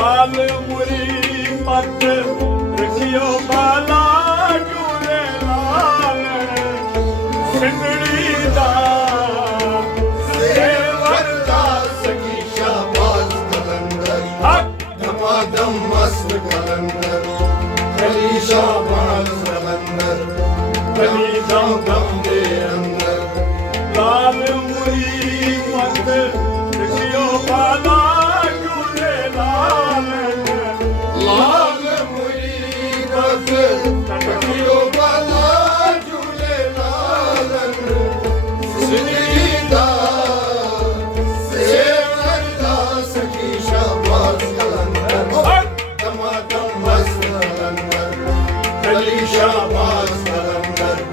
लाल मुरी मत रखियो बाला झूले लाल सिंगड़ी दा सेवर दा सखी शाबाश कलंदर धमाधम मस्त कलंदर अली शाबाश कलंदर अली दम दम दे अंदर लाल मुरी मत रखियो बाला झूले लाल लाल मुरी मत रखियो बाला झूले लालन जिंदगी दा सेवर दा सखी शाबाश कलंदर धमाधम मस्त कलंदर अली शाबाश कलंदर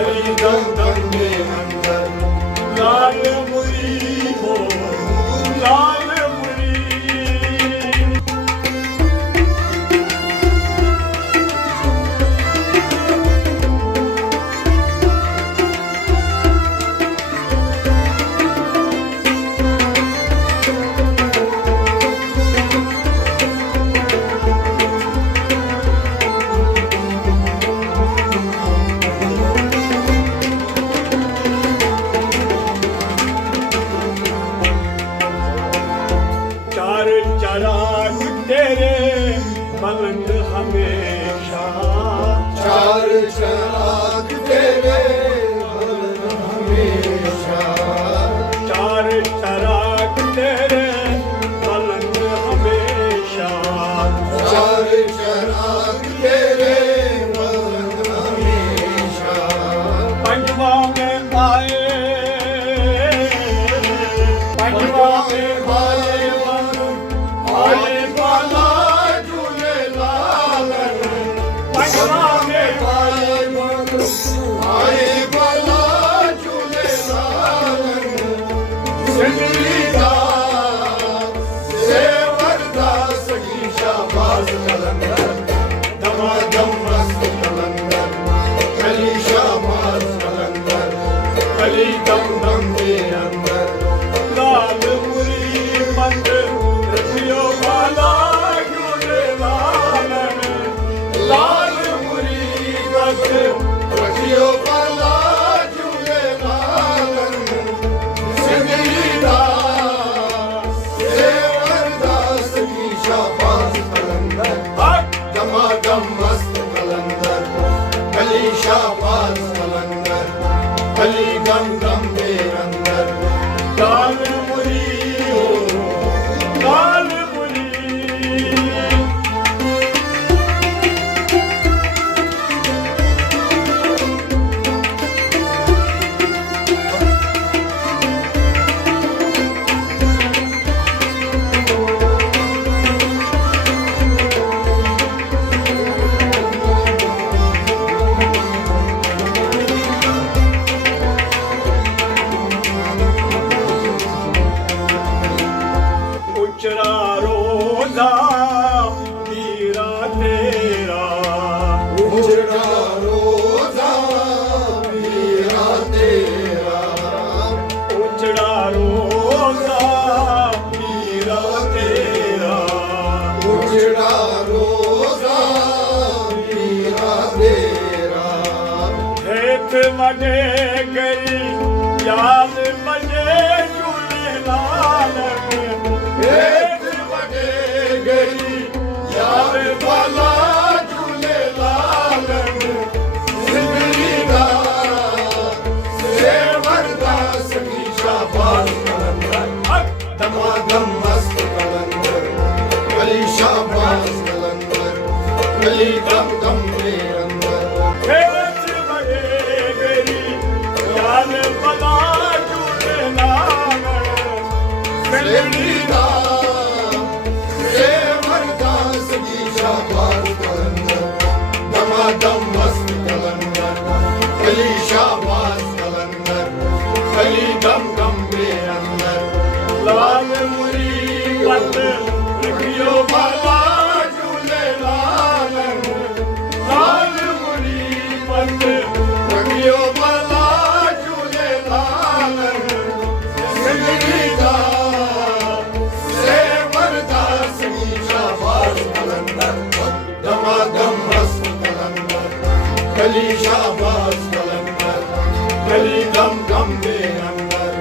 अली दम दम दे अंदर लाल मुरी हो लाल मुरी चार चराग तेरे बुलंद हमेशा चार चराग तेरे बुलंद हमेशा चार चराग तेरे बुलंद हमेशा चार चराग तेरे बुलंद हमेशा पंजवा में आए पंजवा में आए आए बाला झूले लालन पंजवा में आए बाला झूले लालन जिंदगी दा सेवर दा सखी शाबाश कलंदर धमाधम मस्त कलंदर अली शाबाश कलंदर अली दम दम दे अंदर लाल मुरी मत रखियो बाला झूले लाल लाल मुरी मत रखियो बाला झूले लालन जिंदगी दा सेवर दा सखी शाबाश कलंदर धमाधम मस्त कलंदर अली शाबाश कलंदर अली दम दम दे अंदर लाल मुरी हो लाल मुरी उचरा रोजा मीरा तेरा उजड़ा रोजा मेरा तेरा उचड़ा रोजा मीरा तेरा उजड़ा रोजा मेरा तेरा हेत मजे गई याद मजे झूले लाल एक बटे गई यार बाला झूले लालन जिंदगी दा सेवर दा सखी शाबाश कलंदर धमाधम मस्त कलंदर अली शाबाश कलंदर अली दम दम दे अंदर हेत मजे गई याद बला झूले लाल जिंदगी दा सेवर दा सखी शाबाश कलंदर धमाधम मस्त कलंदर अली शाबाश कलंदर अली दम दम दे अंदर लाल मुरी मत रखियो बाला झूले लालन लाल मुरी मत रखियो बाला झूले लालन जिंदगी दा सेवर दा सखी गली शाहबाज कलंदर, गली गम गम के अंदर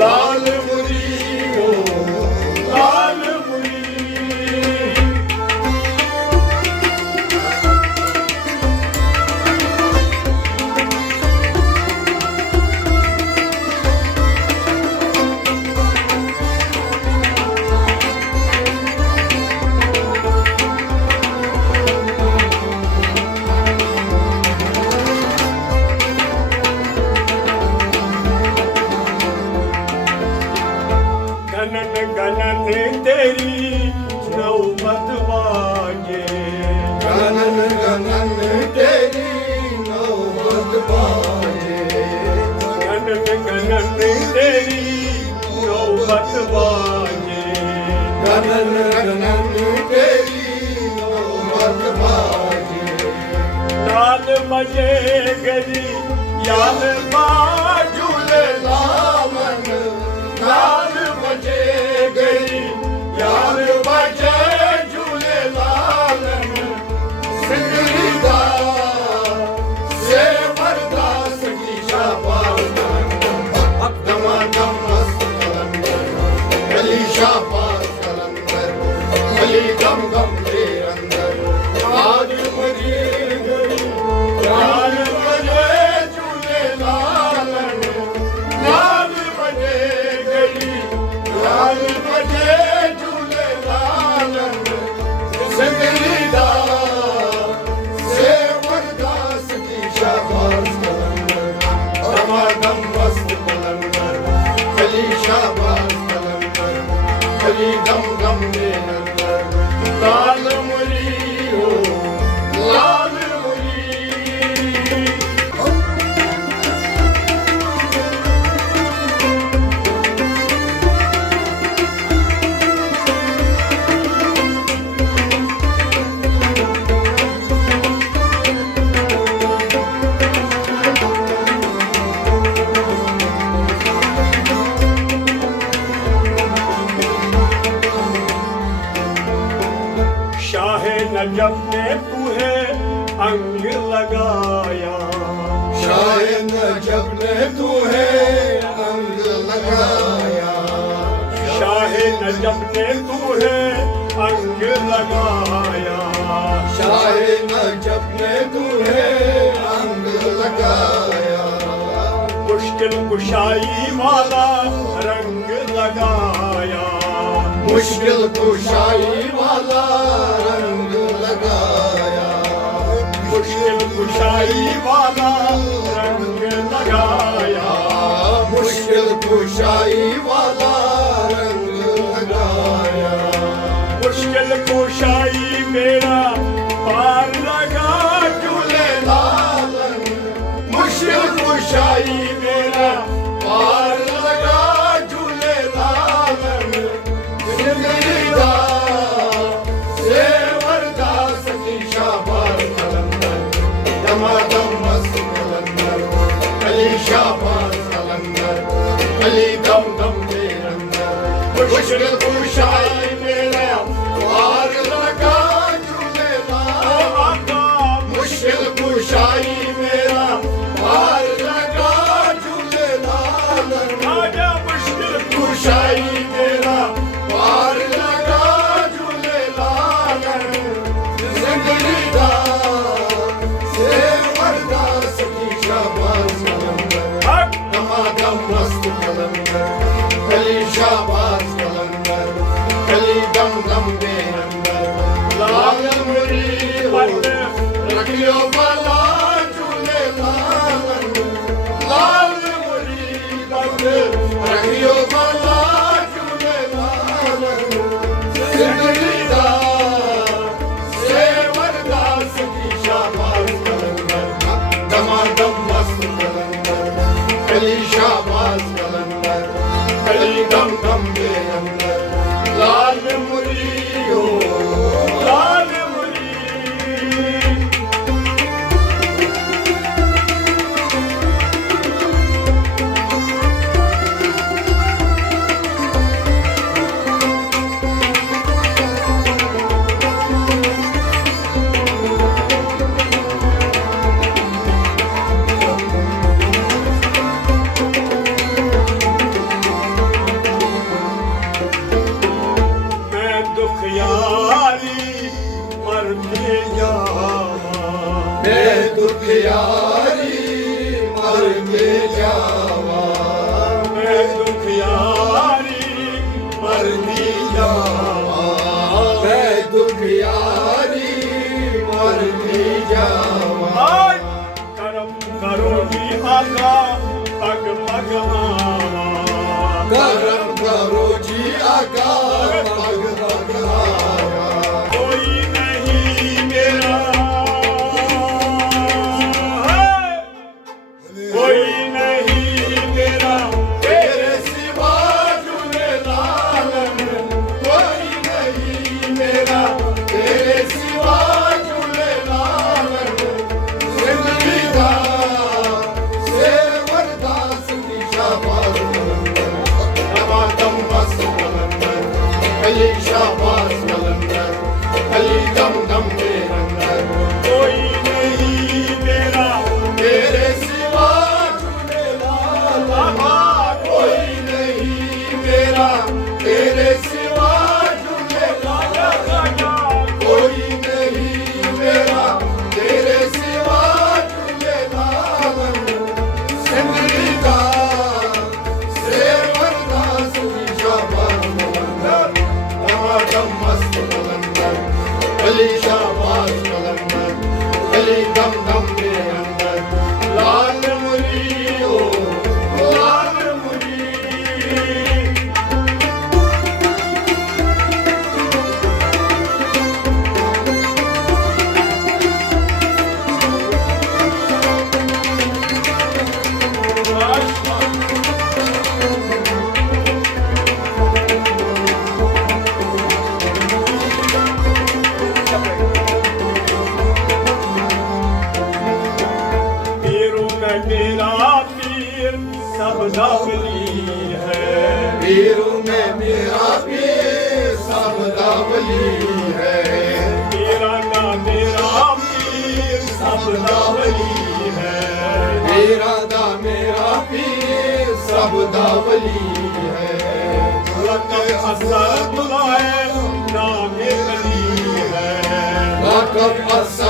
लाल मुरी हो लाल मुरी गणन गणन तेरी नौबत बाजे गणन गणन तेरी नौबत बाजे, गणन गणन तेरी नौबत बाजे गणन गणन तेरी नौबत बाजे, लाल बजे गली याल बाजूले लावन लाल बजे गई यार बजे झूले लालन, सिंगरी दा से बरदास की शाबाश दमादम मस्त कलंदर, गली शाबाश कलंदर, गली गम गम के अंदर आज मरी गई यार बजे झूले लालन, लाल बजे गई लाल बजे झूले लालन, सिंगरी दा से बरदास की शाबाश कलंदर, दमादम मस्त कलंदर, गली शाबाश कलंदर, गली गम गम के अंदर लाल मुरी हो लाल मुरी। शाह नजब ने तुहे अंग लगाया शाह नजब ने तुम्हें अंग लगाया, शाह नजब ने तुहे अंग लगाया शाह नजब ने तुम्हें अंग लगाया, मुश्किल कुशाई वाला रंग लगाया मुश्किल कुशाई वाला रंग लगाया, मुश्किल कुशाई वाला रंग लगाया मुश्किल कुशाई वाला रंग लगाया, मुश्किल कुशाई मेरा पार लगा झूले लालन मुश्किल कुशाई मेरा पार लगा झूले लालन, जिंदगी दा से वरदास की शाबाश कलंदर, दमादम मस्त कलंदर, गली शाबाश कलंदर, गली गम गम के दुखियारी मर के जावा मैं दुखियारी मर के जावा मैं दुखियारी मर के जावा मैं दुखियारी मर के जावा हाय करम करो जी आका पग पग आवा करम करो जी आका पग पग आवा कोई नहीं मेरा हाय कोई नहीं मेरा तेरे सिवा झूलेलाल कोई नहीं मेरा तेरे सिवा झूलेलाल जिंदगी दा सेवरदास की शाबाश कलंदर नवातम बस कलंदर अली शाबाश कलंदर अली दम दम के अंदर कोई नहीं मेरा तेरे सिवा झूलेलाल बाबा कोई नहीं मेरा तेरे सिवा झूलेलाल राजा कोई नहीं मेरा तेरे सिवा झूलेलाल जिंदगी दा सेवरदास की शाबाश कलंदर नवातम मस्त कलंदर अली शाबाश कलंदर अली दम दम के अंदर लाल मुरी ओ लाल मुरी पीरों में मेरा पीर सब दावली है पीरों में मेरा पीर सब दावली है मेरा ना मेरा पीर सब दावली है मेरा पीर सब दावली है लकब असद है नाम अली है लकब असद